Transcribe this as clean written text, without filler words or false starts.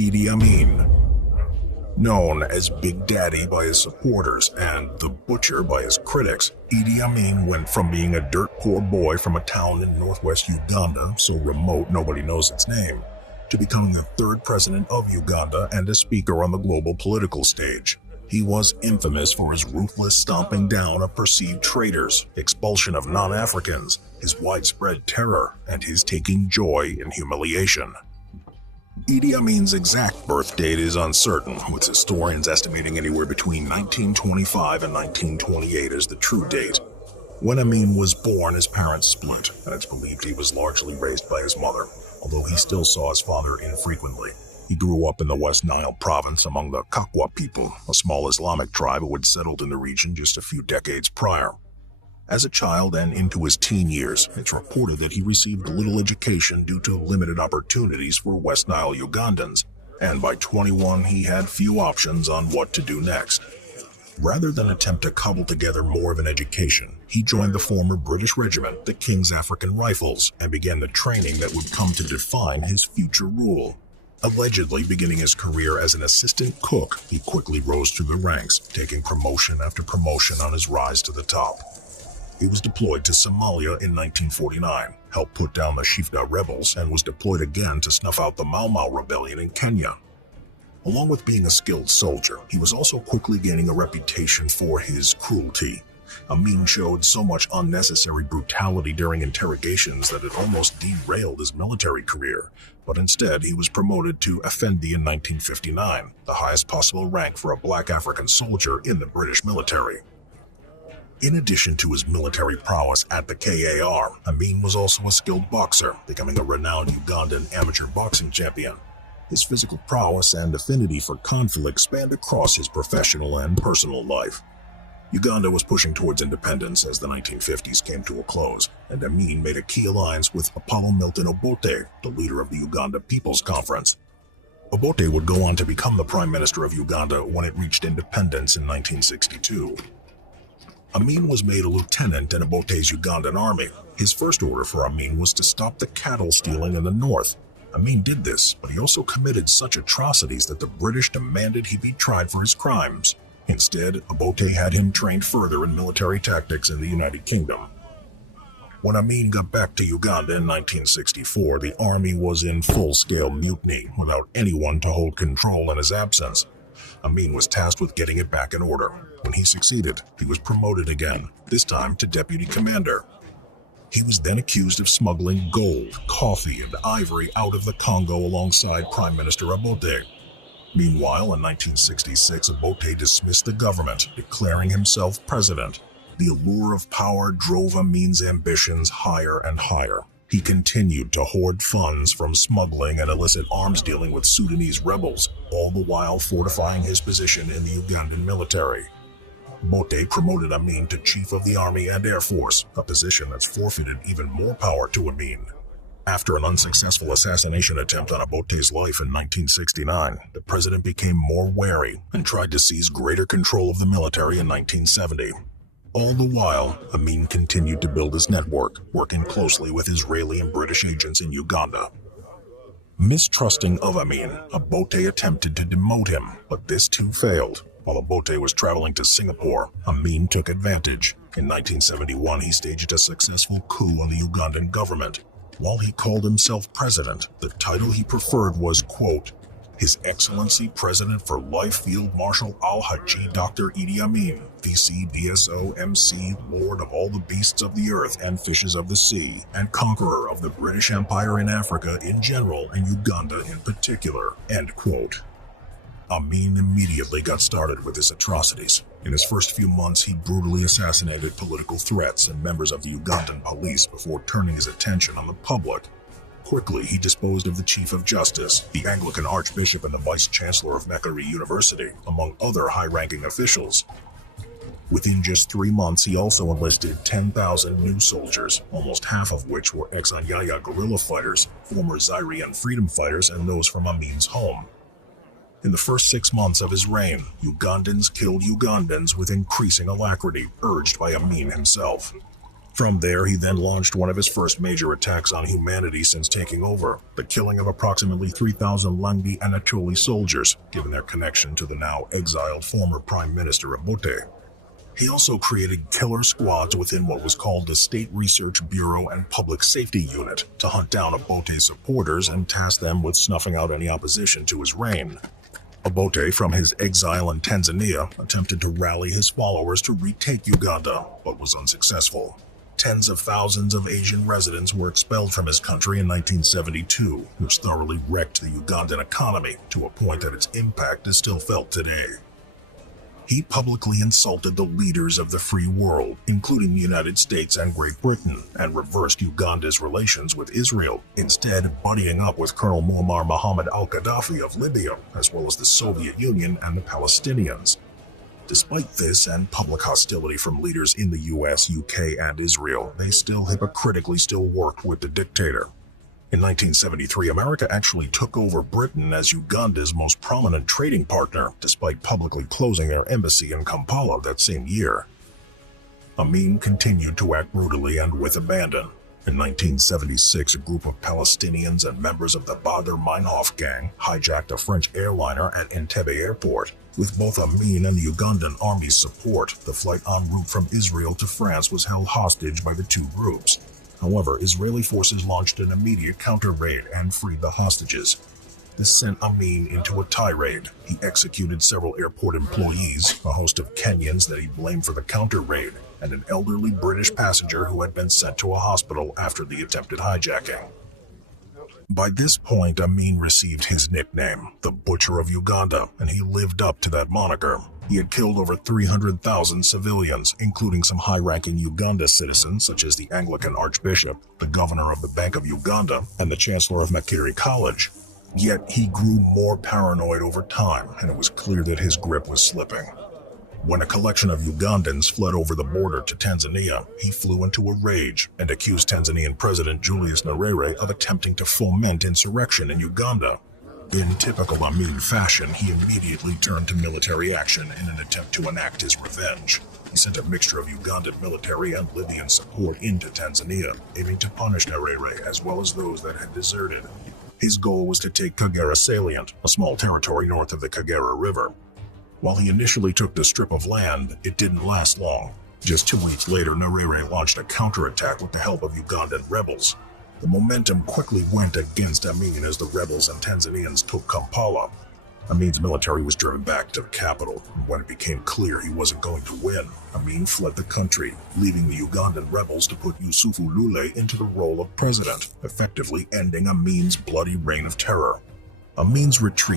Idi Amin. Known as Big Daddy by his supporters and the Butcher by his critics, Idi Amin went from being a dirt poor boy from a town in northwest Uganda, so remote nobody knows its name, to becoming the third president of Uganda and a speaker on the global political stage. He was infamous for his ruthless stomping down of perceived traitors, expulsion of non-Africans, his widespread terror, and his taking joy in humiliation. Idi Amin's exact birth date is uncertain, with historians estimating anywhere between 1925 and 1928 as the true date. When Amin was born, his parents split, and it's believed he was largely raised by his mother, although he still saw his father infrequently. He grew up in the West Nile province among the Kakwa people, a small Islamic tribe who had settled in the region just a few decades prior. As a child and into his teen years, it's reported that he received little education due to limited opportunities for West Nile Ugandans, and by 21 he had few options on what to do next. Rather than attempt to cobble together more of an education, he joined the former British regiment, the King's African Rifles, and began the training that would come to define his future rule. Allegedly beginning his career as an assistant cook, he quickly rose through the ranks, taking promotion after promotion on his rise to the top. He was deployed to Somalia in 1949, helped put down the Shifta rebels, and was deployed again to snuff out the Mau Mau rebellion in Kenya. Along with being a skilled soldier, he was also quickly gaining a reputation for his cruelty. Amin showed so much unnecessary brutality during interrogations that it almost derailed his military career, but instead he was promoted to Effendi in 1959, the highest possible rank for a black African soldier in the British military. In addition to his military prowess at the KAR, Amin was also a skilled boxer, becoming a renowned Ugandan amateur boxing champion. His physical prowess and affinity for conflict spanned across his professional and personal life. Uganda was pushing towards independence as the 1950s came to a close, and Amin made a key alliance with Apollo Milton Obote, the leader of the Uganda People's Conference. Obote would go on to become the Prime Minister of Uganda when it reached independence in 1962. Amin was made a lieutenant in Obote's Ugandan army. His first order for Amin was to stop the cattle stealing in the north. Amin did this, but he also committed such atrocities that the British demanded he be tried for his crimes. Instead, Obote had him trained further in military tactics in the United Kingdom. When Amin got back to Uganda in 1964, the army was in full-scale mutiny, without anyone to hold control in his absence. Amin was tasked with getting it back in order. When he succeeded, he was promoted again, this time to deputy commander. He was then accused of smuggling gold, coffee, and ivory out of the Congo alongside Prime Minister Obote. Meanwhile, in 1966, Obote dismissed the government, declaring himself president. The allure of power drove Amin's ambitions higher and higher. He continued to hoard funds from smuggling and illicit arms dealing with Sudanese rebels, all the while fortifying his position in the Ugandan military. Obote promoted Amin to Chief of the Army and Air Force, a position that's forfeited even more power to Amin. After an unsuccessful assassination attempt on Obote's life in 1969, the president became more wary and tried to seize greater control of the military in 1970. All the while, Amin continued to build his network, working closely with Israeli and British agents in Uganda. Mistrusting of Amin, Obote attempted to demote him, but this too failed. While Obote was traveling to Singapore, Amin took advantage. In 1971, he staged a successful coup on the Ugandan government. While he called himself president, the title he preferred was, quote, His Excellency President for Life Field Marshal Al-Haji Dr. Idi Amin, VC DSO MC, Lord of all the beasts of the earth and fishes of the sea, and conqueror of the British Empire in Africa in general and Uganda in particular, end quote. Amin immediately got started with his atrocities. In his first few months, he brutally assassinated political threats and members of the Ugandan police before turning his attention on the public. Quickly, he disposed of the Chief of Justice, the Anglican Archbishop and the Vice-Chancellor of Mekere University, among other high-ranking officials. Within just 3 months, he also enlisted 10,000 new soldiers, almost half of which were ex-Anyanya guerrilla fighters, former Zairean freedom fighters, and those from Amin's home. In the first 6 months of his reign, Ugandans killed Ugandans with increasing alacrity, urged by Amin himself. From there, he then launched one of his first major attacks on humanity since taking over, the killing of approximately 3,000 Langi Anatoli soldiers, given their connection to the now exiled former Prime Minister Obote. He also created killer squads within what was called the State Research Bureau and Public Safety Unit to hunt down Obote's supporters and task them with snuffing out any opposition to his reign. Obote, from his exile in Tanzania, attempted to rally his followers to retake Uganda, but was unsuccessful. Tens of thousands of Asian residents were expelled from his country in 1972, which thoroughly wrecked the Ugandan economy to a point that its impact is still felt today. He publicly insulted the leaders of the free world, including the United States and Great Britain, and reversed Uganda's relations with Israel, instead buddying up with Colonel Muammar Mohammed al-Gaddafi of Libya, as well as the Soviet Union and the Palestinians. Despite this and public hostility from leaders in the US, UK, and Israel, they still hypocritically worked with the dictator. In 1973, America actually took over Britain as Uganda's most prominent trading partner, despite publicly closing their embassy in Kampala that same year. Amin continued to act brutally and with abandon. In 1976, a group of Palestinians and members of the Badr Meinhof gang hijacked a French airliner at Entebbe Airport. With both Amin and the Ugandan army's support, the flight en route from Israel to France was held hostage by the two groups. However, Israeli forces launched an immediate counter-raid and freed the hostages. This sent Amin into a tirade. He executed several airport employees, a host of Kenyans that he blamed for the counter-raid, and an elderly British passenger who had been sent to a hospital after the attempted hijacking. By this point, Amin received his nickname, the Butcher of Uganda, and he lived up to that moniker. He had killed over 300,000 civilians, including some high-ranking Uganda citizens such as the Anglican Archbishop, the Governor of the Bank of Uganda, and the Chancellor of Makerere College. Yet he grew more paranoid over time, and it was clear that his grip was slipping. When a collection of Ugandans fled over the border to Tanzania, he flew into a rage and accused Tanzanian President Julius Nyerere of attempting to foment insurrection in Uganda. In typical Amin fashion, he immediately turned to military action in an attempt to enact his revenge. He sent a mixture of Ugandan military and Libyan support into Tanzania, aiming to punish Nyerere as well as those that had deserted. His goal was to take Kagera Salient, a small territory north of the Kagera River. While he initially took the strip of land, it didn't last long. Just 2 weeks later, Nyerere launched a counterattack with the help of Ugandan rebels. The momentum quickly went against Amin as the rebels and Tanzanians took Kampala. Amin's military was driven back to the capital, and when it became clear he wasn't going to win, Amin fled the country, leaving the Ugandan rebels to put Yusufu Lule into the role of president, effectively ending Amin's bloody reign of terror. Amin's retreat